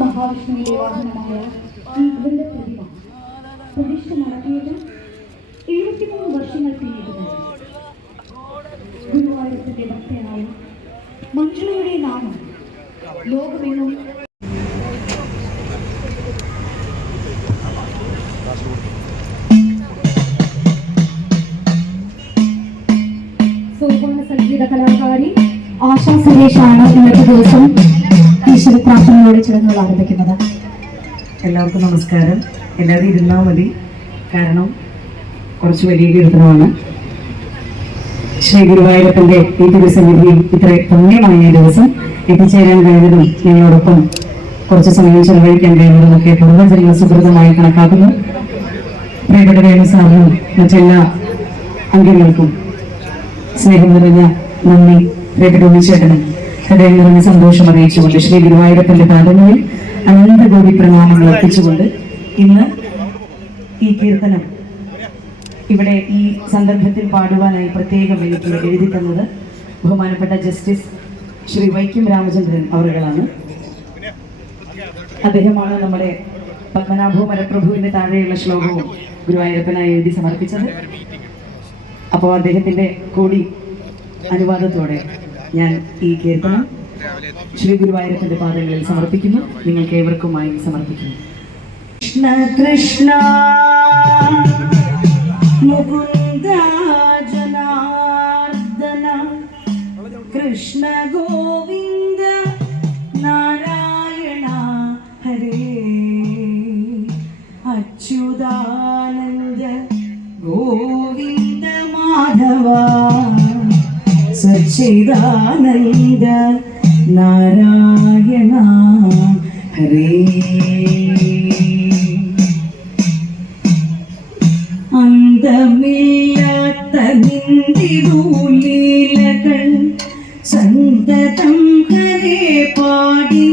മഹാവിഷ്ണുവിന്റെ വാഹനമായ ഈശ്വരന്റെ പ്രതിമ പ്രതിഷ്ഠ നടത്തിയത് എഴുപത്തിമൂന്ന് വർഷങ്ങൾ പിന്നിടുന്നു ഗുരുവായൂരത്തിന്റെ ഭക്തനായ മഞ്ജുളയുടെ നാമം ലോകമെങ്ങും ആശാ സുരേഷാണ് ഇന്നത്തെ ദിവസം ഈശ്വര പ്രാർത്ഥനയോടെ ചടങ്ങുകൾ ആരംഭിക്കുന്നത്. എല്ലാവർക്കും നമസ്കാരം. എല്ലാവരും ഇരുന്നാൽ മതി. കാരണം കുറച്ച് വലിയ കീർത്തനമാണ്. ശ്രീ ഗുരുവായൂരപ്പന്റെ ഈ ദിവസങ്ങളിൽ ഇത്ര പുണ്യമായ ദിവസം എത്തിച്ചേരാൻ കഴിഞ്ഞതും ഞങ്ങളോടൊപ്പം കുറച്ച് സമയം ചെലവഴിക്കാൻ കഴിഞ്ഞതുമൊക്കെ പൂർവജന്മ സുഹൃതമായി കണക്കാക്കുന്നു. പ്രിയപ്പെട്ട വേണുസാറിനും മറ്റെല്ലാ അംഗങ്ങൾക്കും സ്നേഹം നിറഞ്ഞ നന്ദി. പ്രിയപ്പെട്ട ഉണ്ണിച്ചേട്ടനും ഹൃദയം നിറഞ്ഞ സന്തോഷം അറിയിച്ചുകൊണ്ട് ശ്രീ ഗുരുവായൂരപ്പന്റെ പാദങ്ങളിൽ അനന്തകോടി പ്രണാമങ്ങൾ അർപ്പിച്ചുകൊണ്ട് ഇന്ന് ഈ കീർത്തനം ഇവിടെ ഈ സന്ദർഭത്തിൽ പാടുവാനായി പ്രത്യേകം എനിക്ക് എഴുതി തന്നത് ബഹുമാനപ്പെട്ട ജസ്റ്റിസ് ശ്രീ വൈക്കം രാമചന്ദ്രൻ അവറുകളാണ് അദ്ദേഹമാണ് നമ്മുടെ പത്മനാഭോ മരപ്രഭുവിന്റെ താഴെയുള്ള ശ്ലോകവും ഗുരുവായൂരപ്പനായി എഴുതി സമർപ്പിച്ചത്. അപ്പോൾ അദ്ദേഹത്തിന്റെ കൂടി അനുവാദത്തോടെ ഞാൻ ഈ കീർത്തനം ശ്രീ ഗുരുവായൂരപ്പന്റെ പാദങ്ങളിൽ സമർപ്പിക്കുന്നു. നിങ്ങൾക്ക് ഏവർക്കുമായി സമർപ്പിക്കുന്നു. കൃഷ്ണ കൃഷ്ണ മുകുന്ദ ജനാർദ്ദന കൃഷ്ണ ഗോവിന്ദ നാരായണ ഹരേ. അച്യുതാനന്ദ ഗോവിന്ദ മാധവ. സച്ചിദാനന്ദ നാരായണ ഹരേ. അന്തമില്ലാത്ത നിന്ദിരൂലീലകൾ സന്തതം ഹരേ പാടി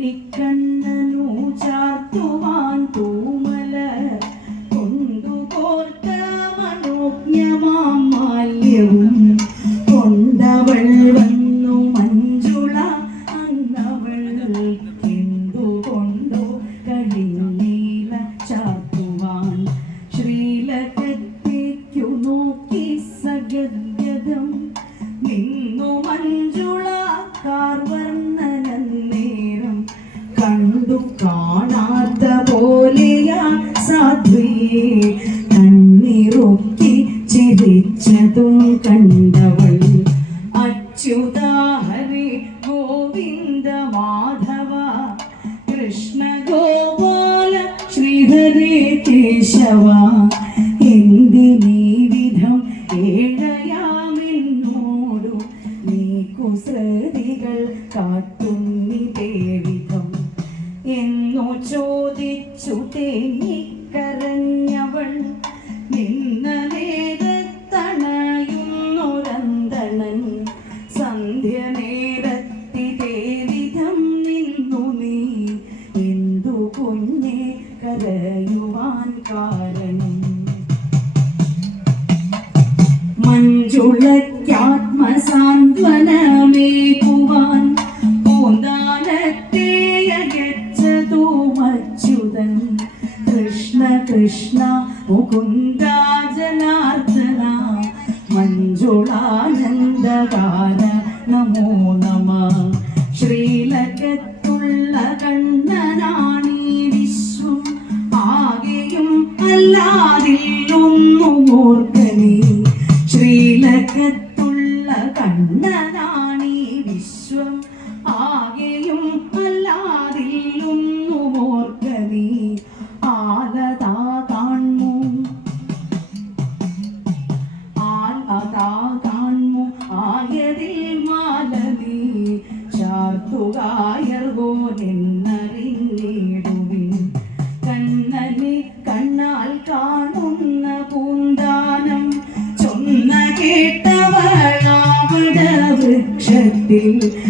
Nick Coba. baby.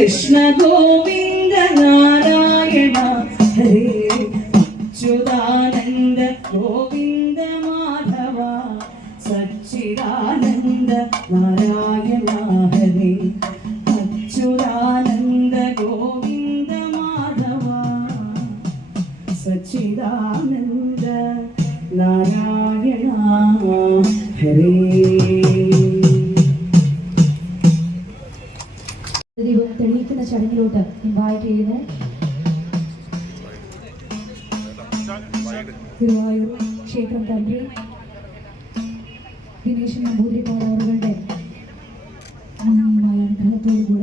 Krishna Govinda Narayana tempo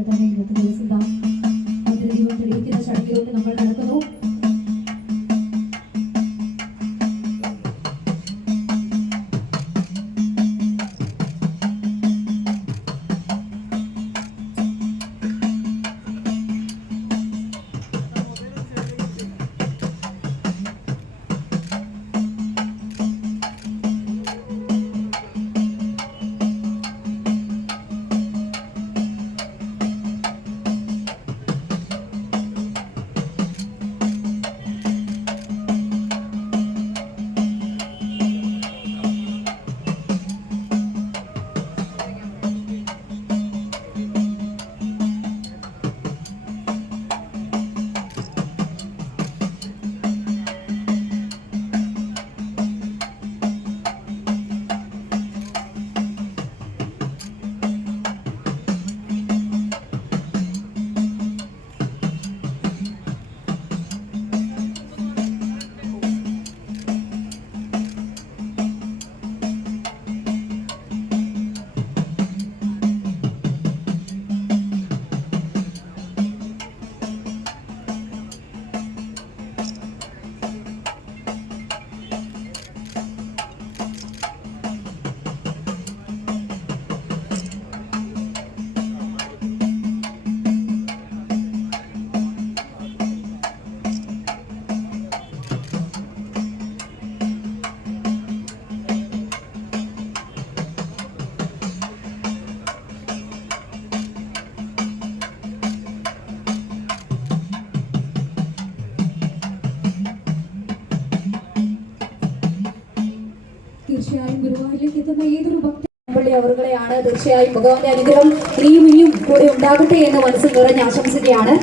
തീർച്ചയായും ഭഗവാന്റെ അനുഗ്രഹം ഇനിയും ഇനിയും കൂടെ ഉണ്ടാകട്ടെ എന്ന് മനസ്സിൽ നിറഞ്ഞ ആശംസിക്കുകയാണ്.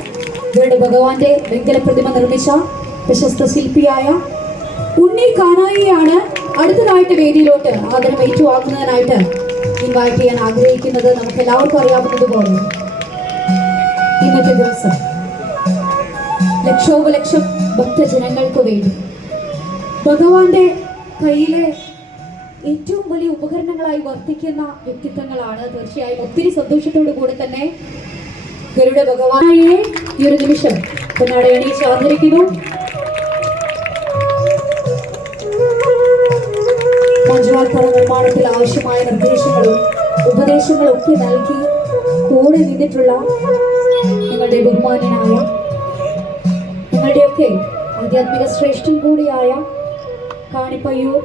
ഇവരുടെ ഭഗവാന്റെ വെങ്കല പ്രതിമ നിർമ്മിച്ച പ്രശസ്ത ശില്പിയായ ഉണ്ണി കാനായിയാണ് അടുത്തതായിട്ട് വേദിയിലോട്ട് ആദരം ഏറ്റുവാക്കുന്നതിനായിട്ട് ഇൻവൈറ്റ് ചെയ്യാൻ ആഗ്രഹിക്കുന്നത് നമുക്ക് എല്ലാവർക്കും അറിയാവുന്നതുപോലെ ഇന്നത്തെ ദിവസം ലക്ഷോപലക്ഷം ഭക്തജനങ്ങൾക്ക് വേണ്ടി ഭഗവാന്റെ കയ്യിലെ ഏറ്റവും വലിയ ഉപകരണങ്ങളായി വർത്തിക്കുന്ന വ്യക്തിത്വങ്ങളാണ് തീർച്ചയായും ഒത്തിരി സന്തോഷത്തോടു കൂടെ തന്നെ ഗരുഡ ഭഗവാനെ ഈ ഒരു നിമിഷം പൊന്നാടെ എണീച്ച് ആദരിക്കുന്നു മഞ്ജുവാൽത്തറ നിർമ്മാണത്തിൽ ആവശ്യമായ നിർദ്ദേശങ്ങളും ഉപദേശങ്ങളും ഒക്കെ നൽകി കൂടെ നിന്നിട്ടുള്ള നിങ്ങളുടെ ബഹുമാനനായ നിങ്ങളുടെയൊക്കെ ആധ്യാത്മിക ശ്രേഷ്ഠൻ കൂടിയായ കാണിപ്പയ്യൂർ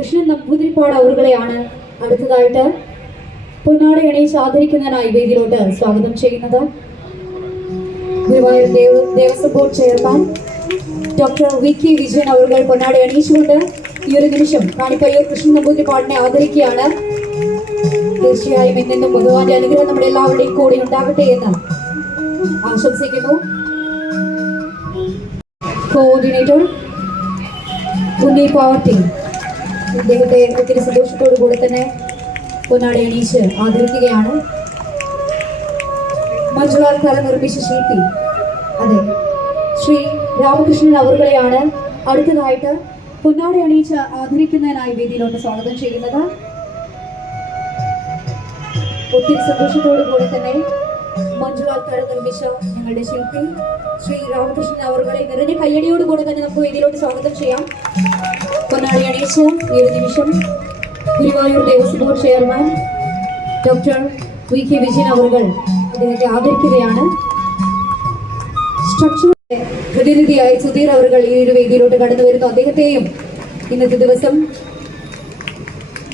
കൃഷ്ണൻ നമ്പൂതിരിപ്പാട് അവറുകളെയാണ് അടുത്തതായിട്ട് പൊന്നാട എണീച്ച് ആദരിക്കുന്നതിനായി വേദിയിലോട്ട് സ്വാഗതം ചെയ്യുന്നത്. ഗുരുവായൂർ ദേവ Devaswom board chairman doctor V K Vijayan അവറുകൾ പൊന്നാട എണീച്ചുകൊണ്ട് ഈ ഒരു നിമിഷം കാണിപ്പയ്യൂർ കൃഷ്ണൻ നമ്പൂതിരിപ്പാടിനെ ആദരിക്കുകയാണ്. തീർച്ചയായും ഇന്നും ഭഗവാന്റെ അനുഗ്രഹം നമ്മുടെ എല്ലാവരുടെയും കൂടെ ഉണ്ടാകട്ടെ എന്ന് ആശംസിക്കുന്നു. കോർഡിനേറ്റർ ഉണ്ണി പാവർട്ടി ഇദ്ദേഹത്തെ ഒത്തിരി സന്തോഷത്തോടു കൂടെ തന്നെ പൊന്നാടി എണീച്ച് ആദരിക്കുകയാണ്. മഞ്ജുളാൽ കല നിർമ്മിച്ച ശില്പി. അതെ. ശ്രീ രാമകൃഷ്ണൻ അവറുകളെയാണ് അടുത്തതായിട്ട് പൊന്നാടി അണിയിച്ച് ആദരിക്കുന്നതിനായി വേദിയിലോട്ട് സ്വാഗതം ചെയ്യുന്നത്. ഒത്തിരി സന്തോഷത്തോടു കൂടെ തന്നെ മഞ്ജുളാൽക്കാട് നിർമ്മിച്ച ഞങ്ങളുടെ ശില്പി ശ്രീ രാമകൃഷ്ണൻ അവറുകളെ നിറഞ്ഞ കയ്യടിയോട് കൂടെ തന്നെ നമുക്ക് വേദിയിലോട്ട് സ്വാഗതം ചെയ്യാം. പൊന്നാടി അണിയിച്ച് ഒരു നിമിഷം Guruvayur Devaswom board doctor V K അദ്ദേഹത്തെ ആദരിക്കുകയാണ്. സ്ട്രക്ചർ പ്രതിനിധിയായി സുധീർ അവറുകൾ ഈ ഒരു വേദിയിലോട്ട് കടന്നു വരുന്നു. അദ്ദേഹത്തെയും ഇന്നത്തെ ദിവസം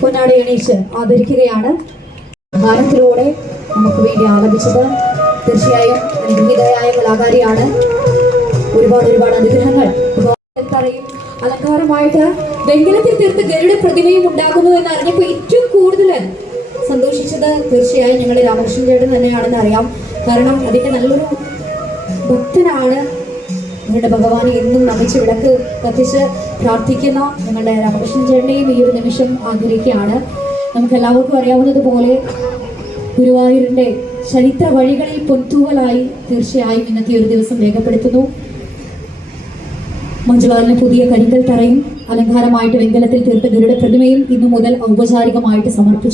പൊന്നാടി അണിയിച്ച് ആദരിക്കുകയാണ്. ഭാരത്തിലൂടെ നമുക്ക് വേണ്ടി ആലപിച്ചത് തീർച്ചയായും അനുഗ്രഹീതയായ കലാകാരിയാണ്. ഒരുപാട് ഒരുപാട് അനുഗ്രഹങ്ങൾ. പറയും അലങ്കാരമായിട്ട് വെങ്കലത്തിൽ തീർത്ത് ഗരുഡ പ്രതിമയും ഉണ്ടാകുന്നു എന്ന് അറിഞ്ഞപ്പോൾ ഏറ്റവും കൂടുതൽ സന്തോഷിച്ചത് തീർച്ചയായും ഞങ്ങളുടെ രാമകൃഷ്ണൻ ചേട്ടൻ തന്നെയാണെന്ന് അറിയാം. കാരണം അതിന്റെ നല്ലൊരു ഭക്തനാണ് ഞങ്ങളുടെ ഭഗവാനെ എന്നും നമിച്ച് വിളക്ക് കത്തിച്ച് പ്രാർത്ഥിക്കുന്ന ഞങ്ങളുടെ രാമകൃഷ്ണൻ ചേട്ടനെയും ഈ ഒരു നിമിഷം ആദരിക്കുകയാണ് നമുക്ക് എല്ലാവർക്കും അറിയാവുന്നതുപോലെ ഗുരുവായൂരിന്റെ ചരിത്ര വഴികളിൽ പൊൻതൂവലായി തീർച്ചയായും ഇന്നത്തെ ഒരു ദിവസം രേഖപ്പെടുത്തുന്നു. മഞ്ജുളാലിന് പുതിയ കരിക്കൽ തറയും അലങ്കാരമായിട്ട് വെങ്കലത്തിൽ തീർത്ത ഗരുഡ പ്രതിമയും ഇന്നു മുതൽ ഔപചാരികമായിട്ട് സമർപ്പിച്ചു.